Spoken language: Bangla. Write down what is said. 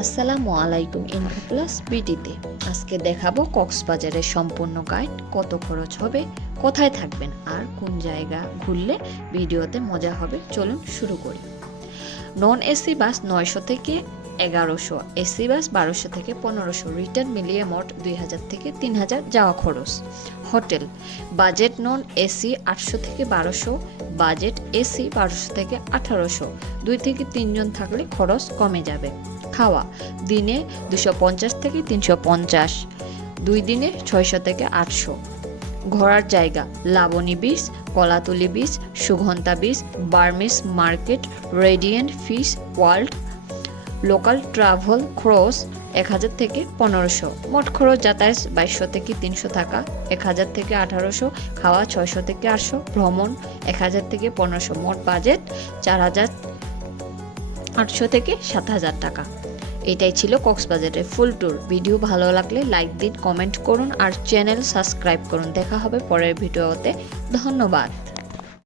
আসসালামু আলাইকুম ইনফো প্লাস বিটিতে আজকে দেখাবো কক্সবাজারের সম্পূর্ণ গাইড। কত খরচ হবে, কোথায় থাকবেন আর কোন জায়গা ঘুরলে ভিডিওতে মজা হবে। চলুন শুরু করি। নন এসি বাস 900 থেকে 1100, এসি বাস 1200 থেকে 1500, রিটার্ন মিলিয়ে মোট 2000 থেকে 3000 যাওয়া খরচ। হোটেল বাজেট নন এসি 800 থেকে 1200, বাজেট এসি 1200 থেকে 1800, 2 থেকে 3 জন থাকলে খরচ কমে যাবে। খাওয়া দিনে 250 থেকে 350, 2 দিনে 600 থেকে 800। ঘোরার জায়গা Laboni beach, Kolatoli beach, Sugandha beach, Burmese market, Radiant Fish World. Local travel খরচ 1000 থেকে 1500, মোট খরচ যাতায়াত 2200 থেকে 300 টাকা, 1000 থেকে 1800, খাওয়া 600 থেকে 800, ভ্রমণ 1000 থেকে 1500, মোট বাজেট 4800 থেকে 7000 টাকা। এটাই ছিল কক্সবাজারের ফুল ট্যুর। ভিডিও ভালো লাগলে লাইক দিন, কমেন্ট করুন আর চ্যানেল সাবস্ক্রাইব করুন। দেখা হবে পরের ভিডিওতে। ধন্যবাদ।